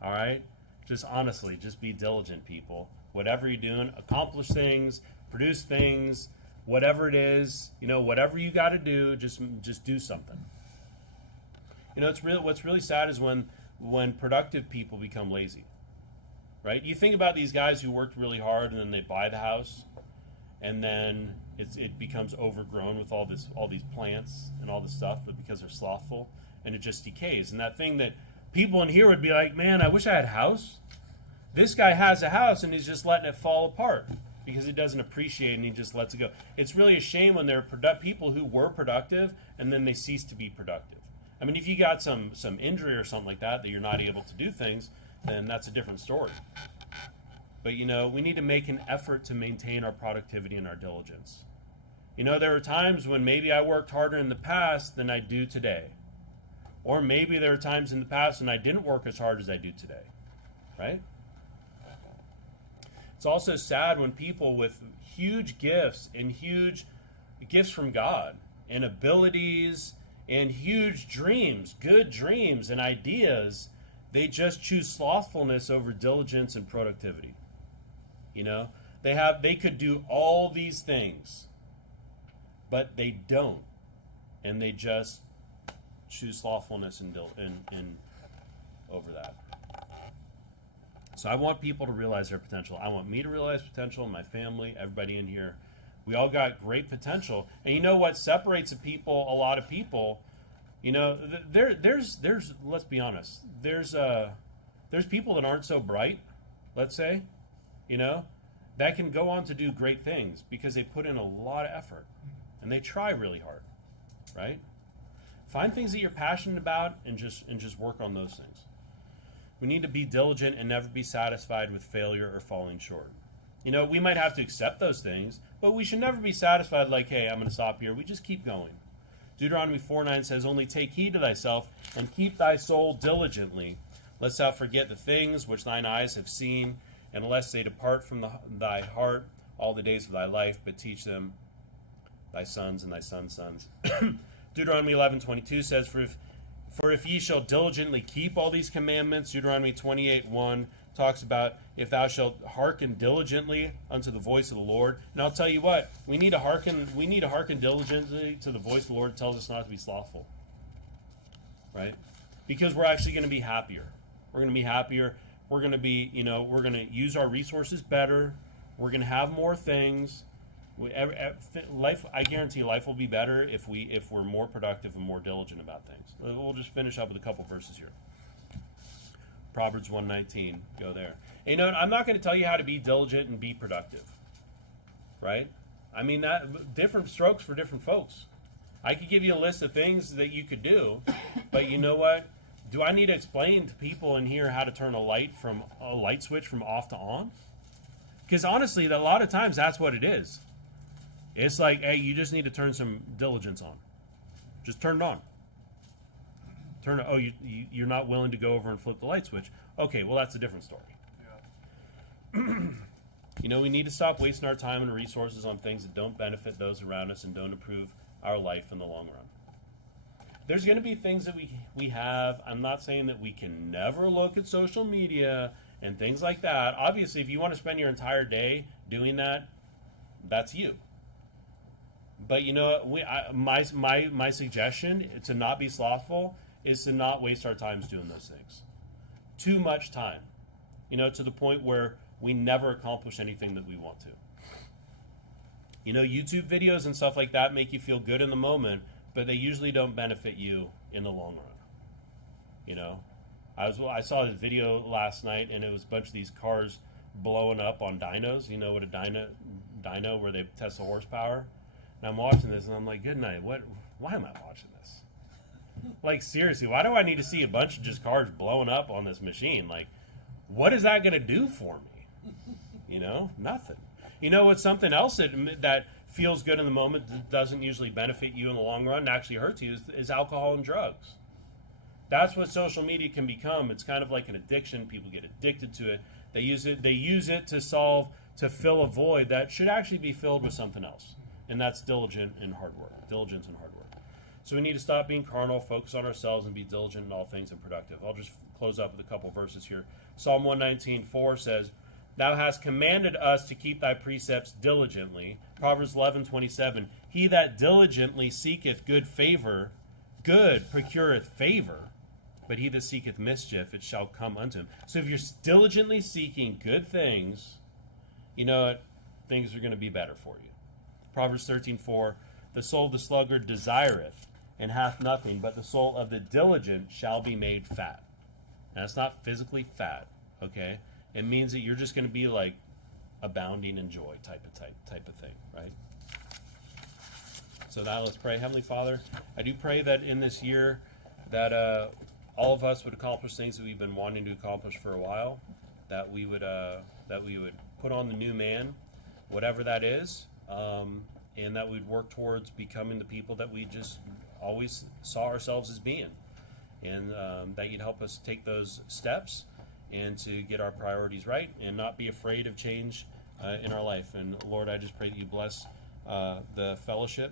All right? Just honestly, just be diligent, people. Whatever you're doing, accomplish things, produce things, whatever it is, whatever you got to do, just do something. What's really sad is when productive people become lazy, right? You think about these guys who worked really hard and then they buy the house, and then it becomes overgrown with all these plants and all this stuff, but because they're slothful, and it just decays. And that thing that people in here would be like, man, I wish I had a house. This guy has a house and he's just letting it fall apart because he doesn't appreciate it and he just lets it go. It's really a shame when there are people who were productive and then they cease to be productive. I mean, if you got some injury or something like that you're not able to do things, then that's a different story. But, we need to make an effort to maintain our productivity and our diligence. There are times when maybe I worked harder in the past than I do today. Or maybe there are times in the past when I didn't work as hard as I do today. Right? It's also sad when people with huge gifts and huge gifts from God and abilities and huge dreams, good dreams and ideas, they just choose slothfulness over diligence and productivity. They could do all these things, but they don't, and they just choose slothfulness and over that. So I want people to realize their potential. I want me to realize potential, my family, everybody in here. We all got great potential. And you know what separates a lot of people, there's let's be honest, there's people that aren't so bright, let's say, that can go on to do great things because they put in a lot of effort and they try really hard, right? Find things that you're passionate about and just work on those things. We need to be diligent and never be satisfied with failure or falling short. We might have to accept those things, but we should never be satisfied like, hey, I'm going to stop here. We just keep going. Deuteronomy 4:9 says, only take heed to thyself and keep thy soul diligently, lest thou forget the things which thine eyes have seen, and lest they depart from thy heart all the days of thy life, but teach them thy sons and thy sons' sons. Deuteronomy 11:22 says, For if ye shall diligently keep all these commandments, Deuteronomy 28:1 talks about if thou shalt hearken diligently unto the voice of the Lord. And I'll tell you what, we need to hearken diligently to the voice of the Lord. It tells us not to be slothful. Right? Because we're actually going to be happier. We're going to be happier. We're going to be, we're going to use our resources better. We're going to have more things. I guarantee life will be better if we're more productive and more diligent about things. We'll just finish up with a couple verses here. Proverbs 1:19, go there. And I'm not going to tell you how to be diligent and be productive, right? I mean, that different strokes for different folks. I could give you a list of things that you could do, but you know what? Do I need to explain to people in here how to turn a light switch from off to on? Because honestly, a lot of times that's what it is. It's like, hey, you just need to turn some diligence on. Just turn it on. You're not willing to go over and flip the light switch. Okay, well, that's a different story. Yeah. We need to stop wasting our time and resources on things that don't benefit those around us and don't improve our life in the long run. There's going to be things that we have. I'm not saying that we can never look at social media and things like that. Obviously, if you want to spend your entire day doing that, that's you. But my suggestion to not be slothful is to not waste our time doing those things. Too much time, to the point where we never accomplish anything that we want to. YouTube videos and stuff like that make you feel good in the moment, but they usually don't benefit you in the long run. I saw this video last night, and it was a bunch of these cars blowing up on dynos. You know what a dyno where they test the horsepower? And I'm watching this, and I'm like, good night. Why am I watching this? Like, seriously, why do I need to see a bunch of just cars blowing up on this machine? Like, what is that going to do for me? Nothing. What's something else that feels good in the moment that doesn't usually benefit you in the long run and actually hurts you is alcohol and drugs. That's what social media can become. It's kind of like an addiction. People get addicted to it. They use it to fill a void that should actually be filled with something else. And that's diligence and hard work. So we need to stop being carnal, focus on ourselves, and be diligent in all things and productive. I'll just close up with a couple verses here. Psalm 119:4 says, Thou hast commanded us to keep thy precepts diligently. Proverbs 11:27, He that diligently seeketh good procureth favor, but he that seeketh mischief, it shall come unto him. So if you're diligently seeking good things, you know what? Things are going to be better for you. Proverbs 13:4, The soul of the sluggard desireth, and hath nothing, but the soul of the diligent shall be made fat. Now, it's not physically fat, okay? It means that you're just going to be like abounding in joy type of thing, right? So now let's pray. Heavenly Father, I do pray that in this year that all of us would accomplish things that we've been wanting to accomplish for a while, that we would put on the new man, whatever that is, and that we'd work towards becoming the people that we just always saw ourselves as being, and that you'd help us take those steps and to get our priorities right and not be afraid of change in our life. And Lord, I just pray that you bless the fellowship